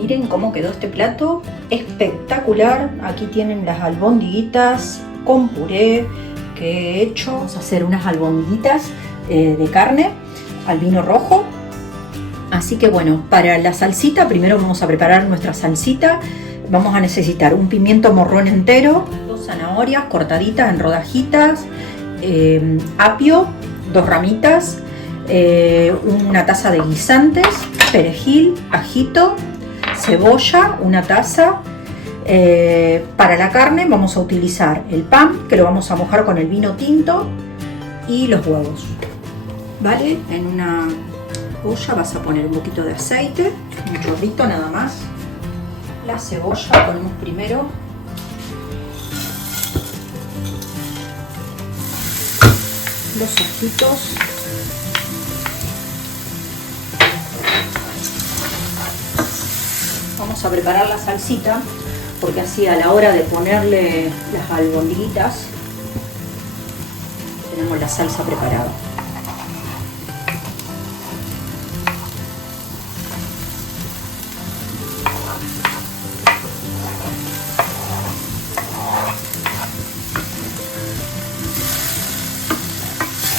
Miren cómo quedó este plato, espectacular. Aquí tienen las albondiguitas con puré que he hecho. Vamos a hacer unas albondiguitas de carne al vino rojo. Así que bueno, para la salsita, primero vamos a preparar nuestra salsita. Vamos a necesitar un pimiento morrón entero, 2 zanahorias cortaditas en rodajitas, apio, 2 ramitas, una taza de guisantes, perejil, ajito, cebolla, 1 taza. Para la carne vamos a utilizar el pan, que lo vamos a mojar con el vino tinto, y los huevos. ¿Vale? En una olla vas a poner un poquito de aceite, un chorrito nada más. La cebolla ponemos primero. Los ajitos. Vamos a preparar la salsita, porque así a la hora de ponerle las albondiguitas tenemos la salsa preparada.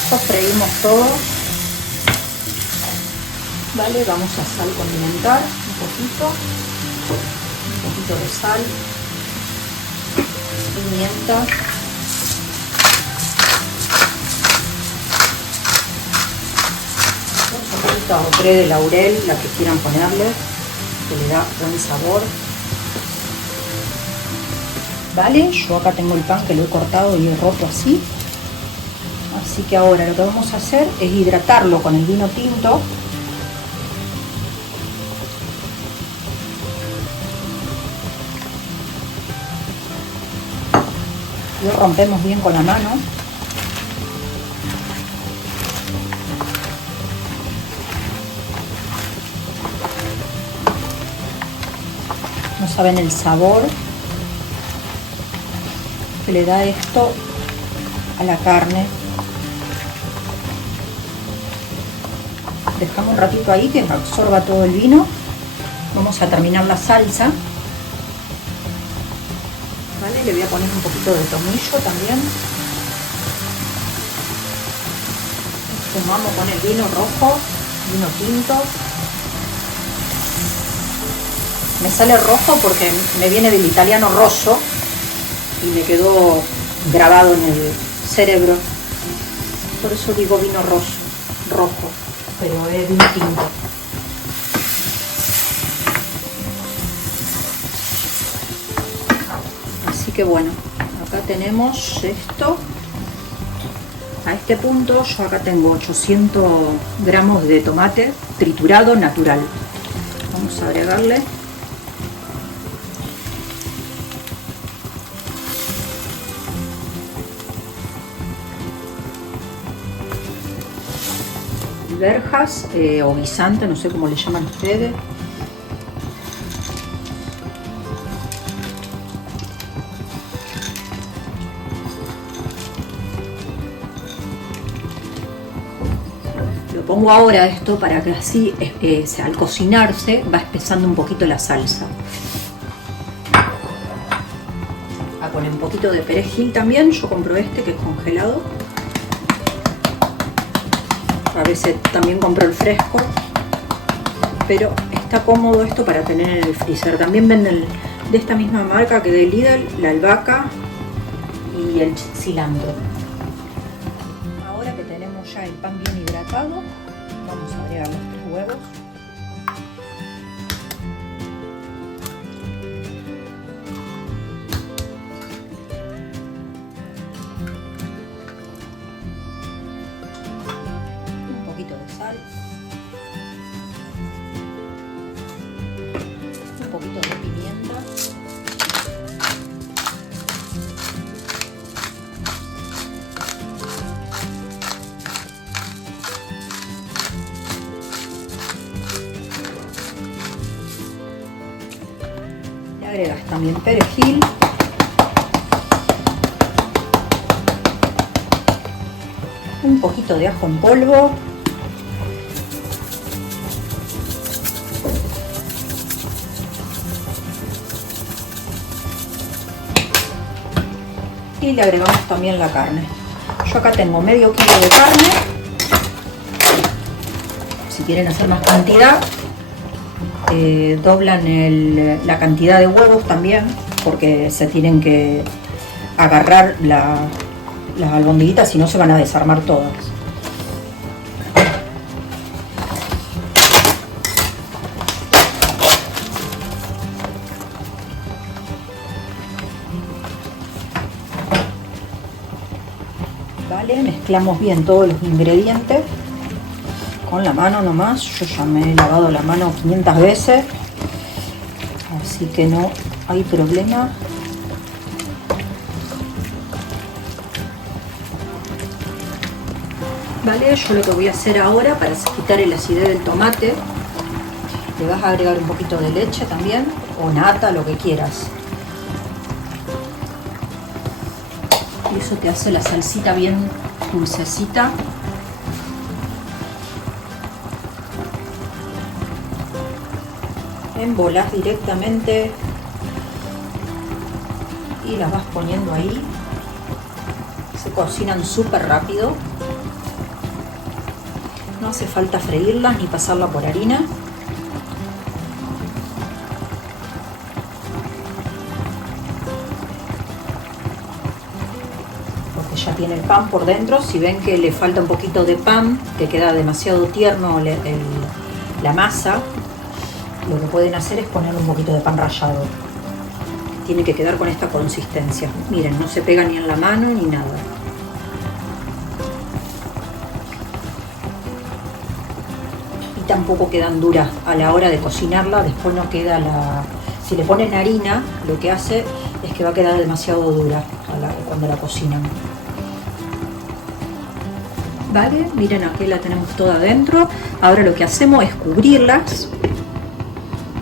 Sofreímos todo. Vale, vamos a sal condimentar un poquito de sal, pimienta, un poquito de puré de laurel, la que quieran ponerle, que le da buen sabor. Vale, yo acá tengo el pan que lo he cortado y he roto así. Así que ahora lo que vamos a hacer es hidratarlo con el vino tinto. Lo rompemos bien con la mano. No saben el sabor que le da esto a la carne. Dejamos un ratito ahí que absorba todo el vino. Vamos a terminar la salsa. ¿Vale? Le voy a poner un poquito de tomillo también. Fumamos con el vino rojo, vino tinto. Me sale rojo porque me viene del italiano rosso y me quedó grabado en el cerebro. Por eso digo vino rojo, pero es vino tinto. Así que bueno, acá tenemos esto. A este punto yo acá tengo 800 gramos de tomate triturado natural. Vamos a agregarle verjas o guisante, no sé cómo le llaman ustedes. Lo pongo ahora esto para que así al cocinarse va espesando un poquito la salsa. A poner un poquito de perejil también, yo compro este que es congelado. A veces también compro el fresco, pero está cómodo esto para tener en el freezer. También venden de esta misma marca que de Lidl, la albahaca y el cilantro. Ahora que tenemos ya el pan bien hidratado, vamos a agregar los 3 huevos. De sal, un poquito de pimienta, le agregas también perejil, un poquito de ajo en polvo, y le agregamos también la carne. Yo acá tengo medio kilo de carne. Si quieren hacer más cantidad, doblan la cantidad de huevos también, porque se tienen que agarrar las albondiguitas, si no se van a desarmar todas. Vale, mezclamos bien todos los ingredientes con la mano nomás. Yo ya me he lavado la mano 500 veces, así que no hay problema. Vale, yo lo que voy a hacer ahora para quitar el acidez del tomate, le vas a agregar un poquito de leche también, o nata, lo que quieras. Y eso te hace la salsita bien dulcecita. Embolás directamente y las vas poniendo ahí. Se cocinan súper rápido. No hace falta freírlas ni pasarla por harina. Porque ya tiene el pan por dentro. Si ven que le falta un poquito de pan, que queda demasiado tierno la masa, lo que pueden hacer es poner un poquito de pan rallado. Tiene que quedar con esta consistencia. Miren, no se pega ni en la mano ni nada. Tampoco quedan duras a la hora de cocinarla. Después no queda si le ponen harina, lo que hace es que va a quedar demasiado dura cuando la cocinan. Vale, miren, aquí la tenemos toda adentro. Ahora lo que hacemos es cubrirlas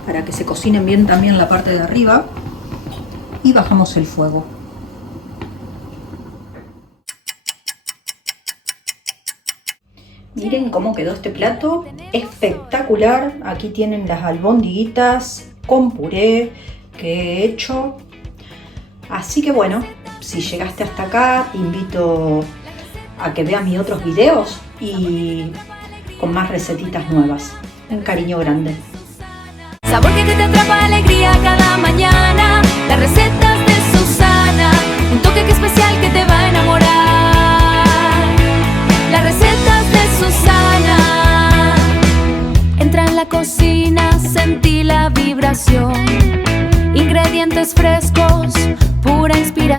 para que se cocinen bien también la parte de arriba, y bajamos el fuego. Miren cómo quedó este plato, espectacular. Aquí tienen las albondiguitas con puré que he hecho. Así que bueno, si llegaste hasta acá, te invito a que veas mis otros videos y con más recetitas nuevas. Un cariño grande. Sabor que te atrapa, alegría cada mañana. Las recetas de Susana, un toque que especial que te va a enamorar. Las recetas de Susana. Entra en la cocina, sentí la vibración. Ingredientes frescos, pura inspiración.